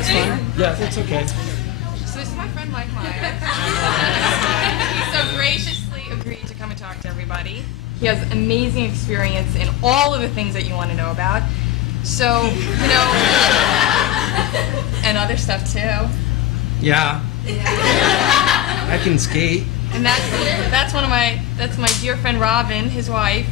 that's fine. Yeah, that's okay. So this is my friend Mike Meyer. He so graciously agreed to come and talk to everybody. He has amazing experience in all of the things that you want to know about. So, you know, and other stuff too. Yeah. I can skate. And that's my dear friend Robin, his wife,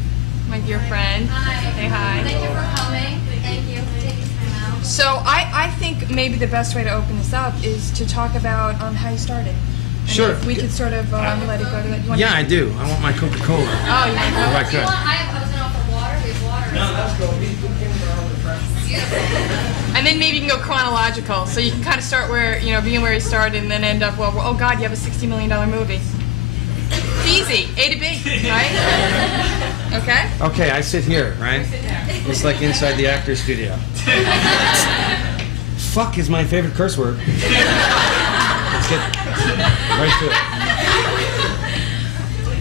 my dear friend. Hi. Say hi. Thank you for coming. Thank you for taking time out. So I think maybe the best way to open this up is to talk about how you started. And Sure. if we could sort of let it go to that. You want Yeah, I do. I want my Coca-Cola. Oh, you want to If go? I Do you could. want, I was going to offer water. We have water. No, that's cool. And then maybe you can go chronological, so you can kind of start where, you know, being where you started and then end up, well, oh God, you have a $60 million movie. It's easy, A to B, right? Okay? Okay, I sit here, right? It's like inside the actor's studio. Fuck is my favorite curse word. Let's get right to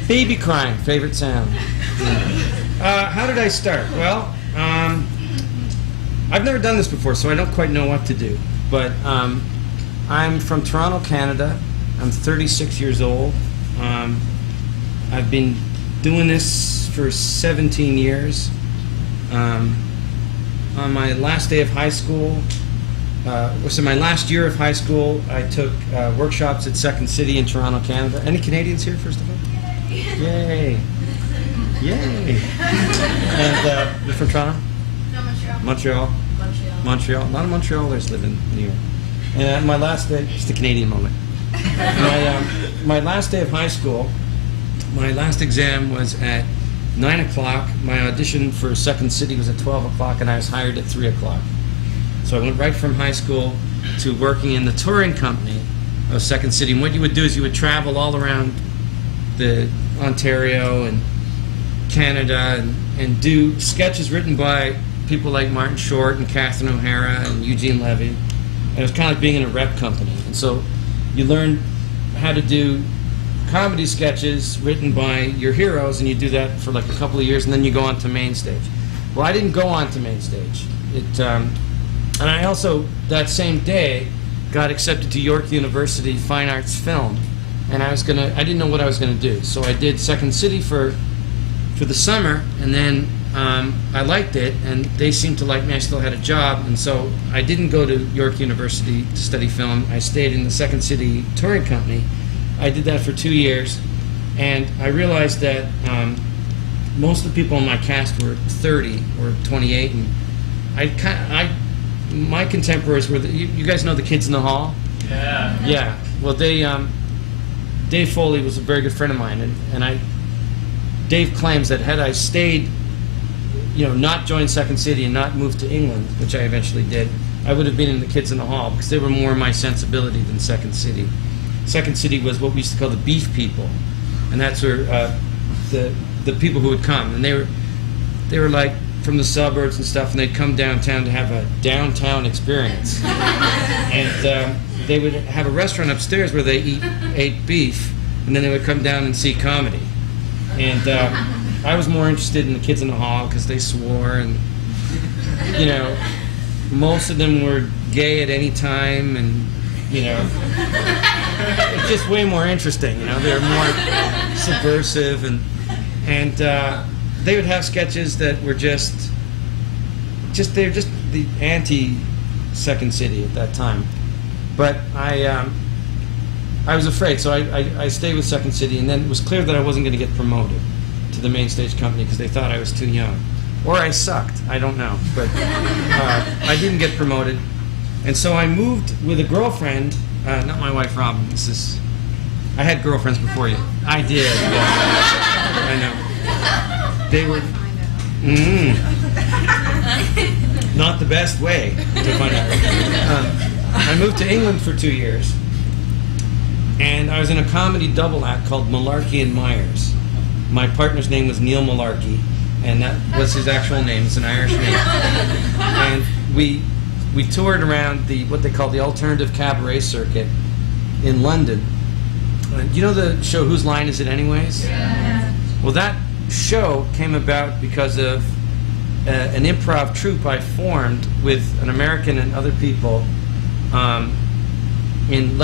it. Baby crying, favorite sound. How did I start? Well, I've never done this before, so I don't quite know what to do. But I'm from Toronto, Canada. I'm 36 years old. I've been doing this for 17 years. On my last day of high school, so my last year of high school, I took workshops at Second City in Toronto, Canada. Any Canadians here, first of all? Yay! Yay! And you're from Toronto? No, Montreal. Montreal? Montreal. A lot of Montrealers live in New York. And my last day, just a Canadian moment. My last day of high school, my last exam was at 9 o'clock. My audition for Second City was at 12 o'clock, and I was hired at 3 o'clock. So I went right from high school to working in the touring company of Second City. And what you would do is you would travel all around the Ontario and Canada and do sketches written by people like Martin Short and Catherine O'Hara and Eugene Levy. And it was kind of like being in a rep company. And so you learn how to do comedy sketches written by your heroes, and you do that for like a couple of years, and then you go on to main stage. Well, I didn't go on to main stage. And I also, that same day, got accepted to York University Fine Arts Film. And I didn't know what I was gonna do. So I did Second City for the summer, and then I liked it, and they seemed to like me. I still had a job, and so I didn't go to York University to study film. I stayed in the Second City touring company. I did that for 2 years, and I realized that most of the people in my cast were 30 or 28, and my contemporaries were you guys know the Kids in the Hall? Yeah. Yeah. Well, Dave Foley was a very good friend of mine, and Dave claims that had I stayed, not joined Second City and not moved to England, which I eventually did, I would have been in the Kids in the Hall, because they were more my sensibility than Second City. Second City was what we used to call the beef people, and that's where the people who would come, and they were like from the suburbs and stuff, and they'd come downtown to have a downtown experience. And they would have a restaurant upstairs where they ate beef, and then they would come down and see comedy. And I was more interested in the Kids in the Hall because they swore, and most of them were gay at any time, and it's just way more interesting. They're more subversive, and they would have sketches that were just they're just the anti-Second City at that time. But I was afraid, so I stayed with Second City, and then it was clear that I wasn't going to get promoted to the main stage company because they thought I was too young. Or I sucked, I don't know. But I didn't get promoted. And so I moved with a girlfriend, not my wife Robin, I had girlfriends before you. I did, yeah. I know. They were, not the best way to find out. I moved to England for 2 years, and I was in a comedy double act called Malarkey and Myers. My partner's name was Neil Malarkey, and that was his actual name. It's an Irish name. And we toured around what they call the alternative cabaret circuit in London. You know the show Whose Line Is It Anyways? Yeah. Well, that show came about because of an improv troupe I formed with an American and other people in